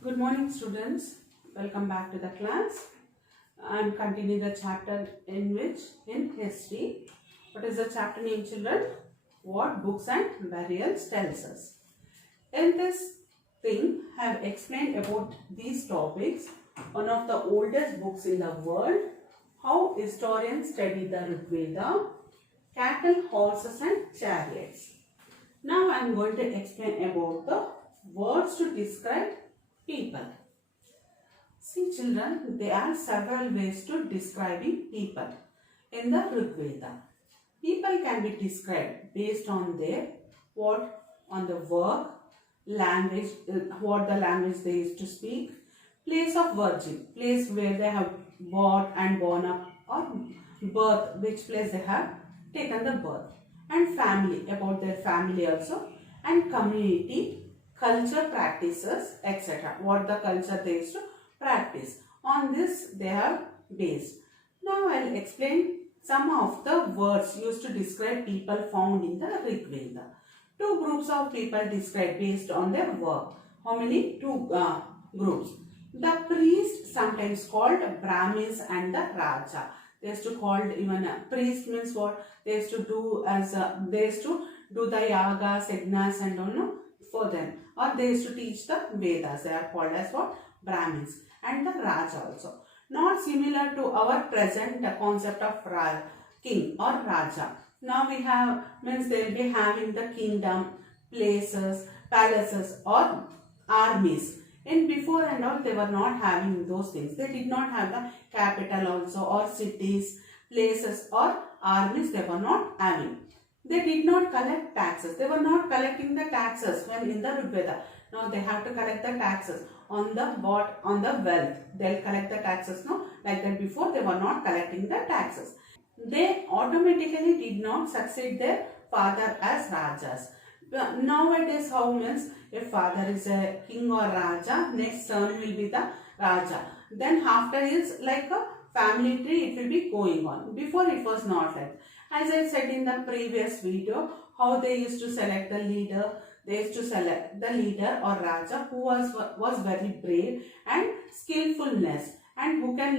Good morning, students. Welcome back to the class. I'm continuing the chapter in history. What is the chapter name, children? What books and burials tells us. In this thing, I have explained about these topics. One of the oldest books in the world. How historians study the Rig Veda, cattle, horses, and chariots. Now I am going to explain about the words to describe people. See children, there are several ways to describing people in the Rig Veda. People can be described based on their on the work, language, what the language they used to speak, place of origin, place where they have born up, or birth, which place they have taken the birth, and family, about their family also, and community, culture, practices, etc. What the culture they used to practice. On this they have based. Now I will explain some of the words used to describe people found in the Rig Veda. Two groups of people described based on their work. How many? Two groups. The priest, sometimes called Brahmins, and the Raja. They used to call even a priest means what? They used to do as they used to do the yagas, yagnas and all for them. Or they used to teach the Vedas. They are called as what? Brahmins. And the Raja also. Not similar to our present concept of king or Raja. Now we have, means they will be having the kingdom, places, palaces or armies. And before and all they were not having those things. They did not have the capital also, or cities, places or armies they were not having. They did not collect taxes. They were not collecting the taxes when in the Rig Veda. Now they have to collect the taxes on the on the wealth. They'll collect the taxes, no? Like that before they were not collecting the taxes. They automatically did not succeed their father as Rajas. Nowadays how means if father is a king or Raja, next son will be the Raja. Then after is like a family tree, it will be going on. Before it was not like. As I said in the previous video, how they used to select the leader. They used to select the leader or Raja who was very brave and skillfulness and who can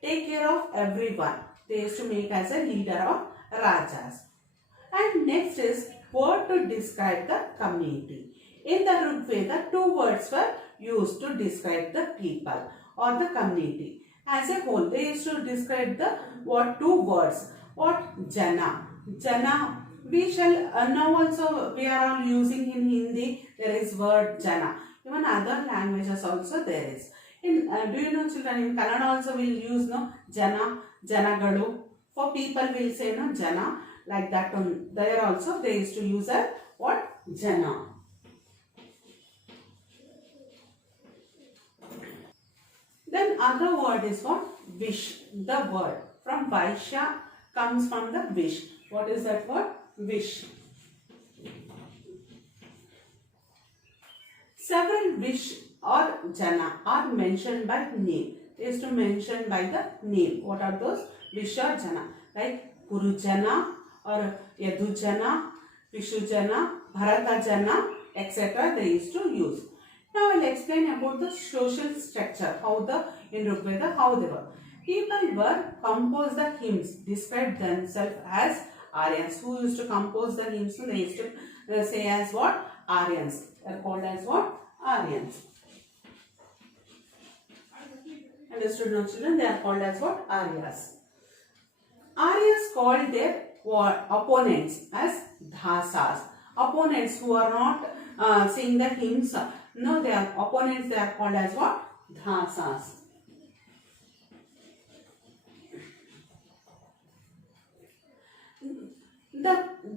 take care of everyone. They used to make as a leader of Rajas. And next is word to describe the community. In the Rig Veda, two words were used to describe the people or the community. As a whole, they used to describe the two words. What? Jana. Jana. We shall now also we are all using in Hindi. There is word Jana. Even other languages also there is. In do you know children, in Kannada also we will use no Jana, Janagalu. For people we will say no Jana, like that on there also they used to use a what? Jana. Then other word is what? Wish. The word from Vaishya comes from the wish. What is that word? Wish. Several wish or Jana are mentioned by name. They used to mention by the name. What are those? Wish or Jana. Like Kuru Jana or Yadu Jana, Vishu Jana, Bharata Jana, etc. they used to use. Now I will explain about the social structure. How in Rig Veda, how they were. People were composed the hymns, described themselves as Aryans. Who used to compose the hymns? They used to say as what? Aryans. They are called as what? Aryans. Understood now children? They are called as what? Aryas. Aryas called their opponents as Dhasas. Opponents who are not saying the hymns. No, they are opponents. They are called as what? Dhasas.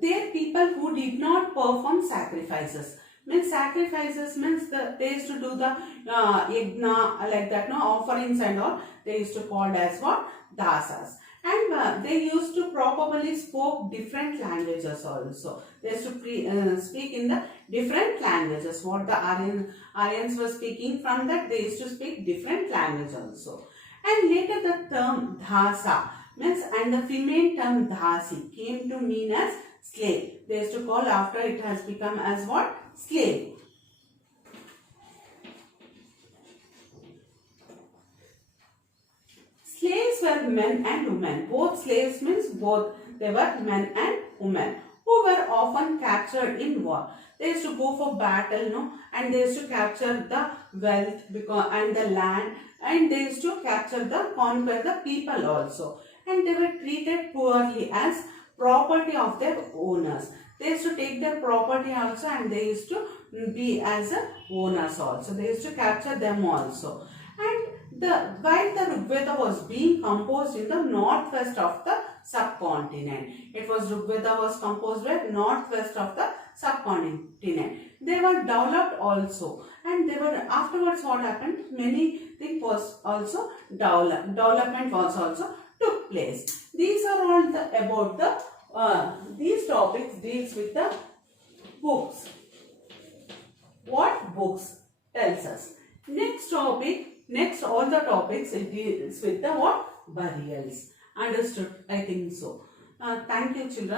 Their people who did not perform sacrifices. Means sacrifices means they used to do the yagna like that, no, offerings and all. They used to call as what? Dasas. And they used to probably spoke different languages also. They used to speak in the different languages. What the Aryans were speaking, from that they used to speak different language also. And later the term Dhasa means, and the female term Dhasi came to mean as slave. They used to call after it has become as what? Slave. were men and women. Both slaves means both they were men and women who were often captured in war. They used to go for battle, no, and they used to capture the wealth and the land, and they used to conquer the people also, and they were treated poorly as property of their owners. They used to take their property also, and they used to be as owners also. They used to capture them also. And while the Rigveda was being composed in the northwest of the subcontinent, Rigveda was composed in northwest of the subcontinent. They were developed also, and they were afterwards. What happened? Many things was also development was also took place. These are all about the these topics deals with the books. What books tells us? Next all the topics it deals with the what? Burials. Understood? I think so. Thank you, children.